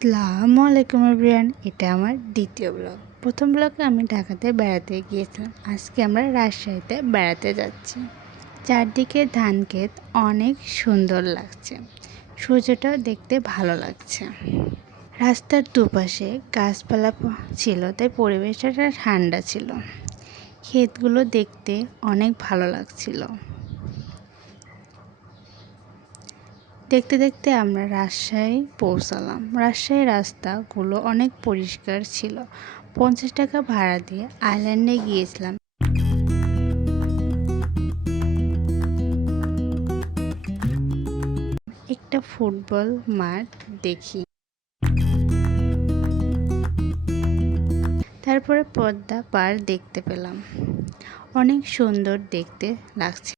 আসসালামু আলাইকুম এভরিওয়ান, এটা আমার দ্বিতীয় ব্লগ। প্রথম ব্লগে আমি ঢাকাতে বেড়াতে গিয়েছিলাম। আজকে আমরা রাজশাহীতে বেড়াতে যাচ্ছি। চারদিকে ধান ক্ষেত, অনেক সুন্দর লাগছে। সূর্যটাও দেখতে ভালো লাগছে। রাস্তার দুপাশে গাছপালা ছিল, তাই পরিবেশটা ঠান্ডা ছিল। ক্ষেতগুলো দেখতে অনেক ভালো লাগছিল। দেখতে দেখতে আমরা রাজশাহী পৌঁছালাম। রাজশাহীর রাস্তাগুলো অনেক পরিষ্কার ছিল। 50 টাকা ভাড়া দিয়ে আইল্যান্ডে গিয়েছিলাম। একটা ফুটবল মাঠ দেখি, তারপরে পদ্মা পার দেখতে পেলাম। অনেক সুন্দর দেখতে লাগছে।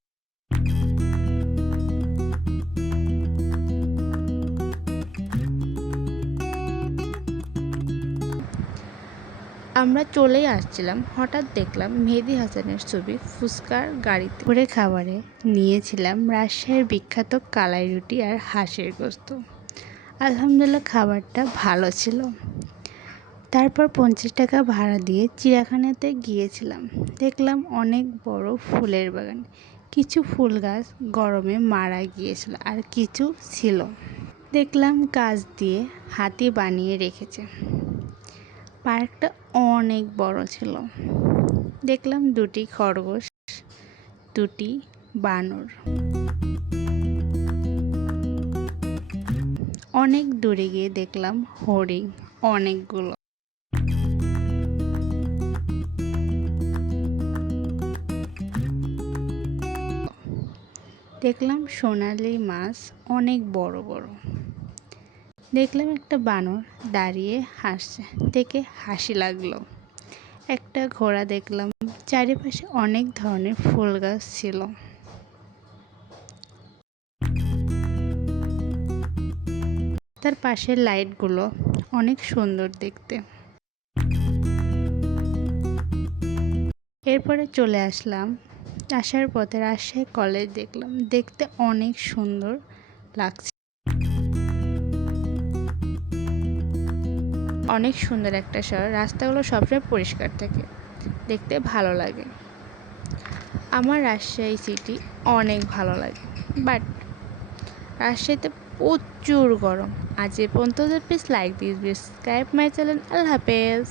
আমরা চলেই আসছিলাম, হঠাৎ দেখলাম মেহেদী হাসানের ছবি ফুচকার গাড়িতে করে। খাবারে নিয়েছিলাম রাজশাহীর বিখ্যাত কালাই রুটি আর হাঁসের গোস্ত। আলহামদুলিল্লাহ, খাবারটা ভালো ছিল। তারপর 50 টাকা ভাড়া দিয়ে চিড়িয়াখানাতে গিয়েছিলাম। দেখলাম অনেক বড় ফুলের বাগান। কিছু ফুল গাছ গরমে মারা গিয়েছিল, আর কিছু ছিল। দেখলাম গাছ দিয়ে হাতি বানিয়ে রেখেছে। পার্কটা অনেক বড় ছিল। দেখলাম দুটি খরগোশ, দুটি বানর। অনেক দূরে গিয়ে দেখলাম হরিণ অনেকগুলো। দেখলাম সোনালি মাছ অনেক বড় বড়। দেখলাম একটা বানর দাঁড়িয়ে হাসছে, দেখে হাসি লাগলো। একটা ঘোড়া দেখলাম। চারিপাশে অনেক ধরনের ফুল গাছ ছিল। তার পাশের লাইটগুলো অনেক সুন্দর দেখতে। এরপরে চলে আসলাম। আসার পথে রাজশাহী কলেজ দেখলাম, দেখতে অনেক সুন্দর লাগছে। অনেক সুন্দর একটা শহর, রাস্তাগুলো সবসময় পরিষ্কার থাকে, দেখতে ভালো লাগে। আমার রাজশাহী সিটি অনেক ভালো লাগে, বাট রাজশাহীতে প্রচুর গরম। আজ এ পর্যন্ত, please like this, subscribe my channel. আল্লাহ হাফেজ।